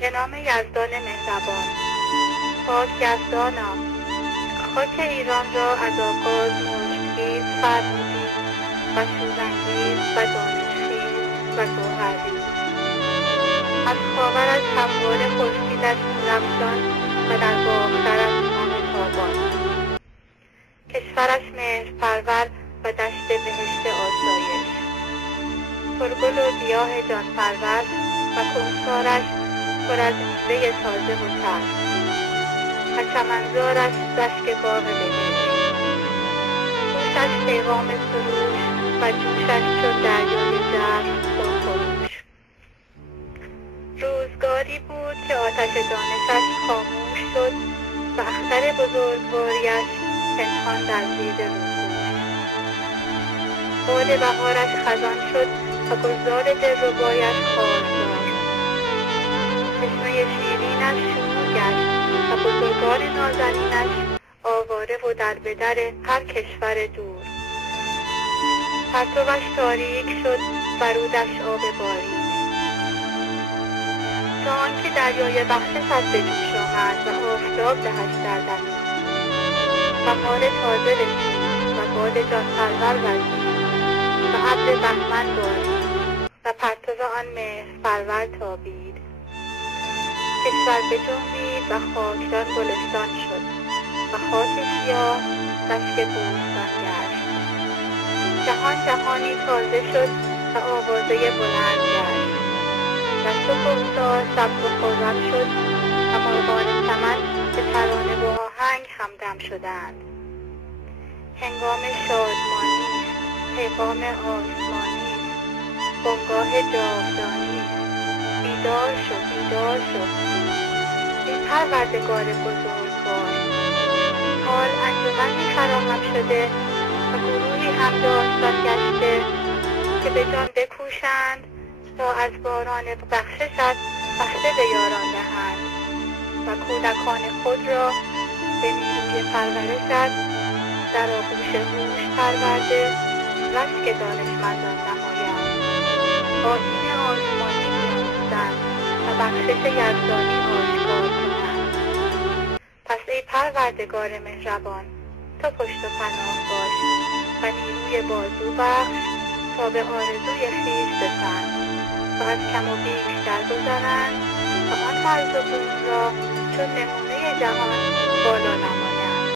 به نام یزدان مهربان. پاک یزدانا، خاک ایران را از آغاز مشک‌گیر فرمودی و شورانگیز و دانشخیز و گوهرریز. از خاورش همواره خورشیدش نورافشان و در باخترش ماه تابان. کشورش مهرپرور و دشت بهشت آسایش، پرگل و گیاه جانپرور و کوهسارش پر از میوه تازه و تر و چمنزارش رشک باغ بهشت. گوشش پیغام سروش و جوشش چون دریای ژرف پرخروش. روزگاری بود که آتش دانشش خاموش شد و اختر بزرگواریش پنهان در زیر روپوش. باد بهارش خزان شد و گلزار دلربایش خارزار. چشمه شیرینش شور گشت و بزرگان نازنینش آواره و در به در هر کشور دور. پرتوش تاریک شد و رودش آب باریک، تا آنکه دریای بخشش به جوش آمد و آفتاب دهش در دمید. بهار تازه رسید و باد جانپرور وزید و ابر بهمن بارید و پرتو آن مهرپرور تابید. کشور بجنبید و خاکدان گلستان شد و خاک سیاه رشک بوستان گشت. جهان جهانی تازه شد و آوازه بلند گشت. دشت و کوهسار سبز و خرم شد و مرغان چمن به ترانه و آهنگ همدم شدند. هنگام شادمانی است، پیغام آسمانی است، بنگاه جاودانی است. بیدار شو، بیدار شو ای پروردگار بزرگوار. حال انجمنی فراهم شده و گروهی هم داستان گشته که به جان بکوشند تا از باران بخششت بهره به یاران دهند و کودکان خود را به نیروی پرورشت در آغوش هوش پرورده رشک دانشمندان نمایند. آیین آسمانی بیاموزند و بخشش یزدانی آشکار کنند. پس ای پروردگار مهربان، تو پشت و پناه باش و نیروی بازو بخش تا به آرزوی خویش رسند و از کم و بیش درگذرند و آن مرز و بوم را چون نمونه جهان بالا نمایند.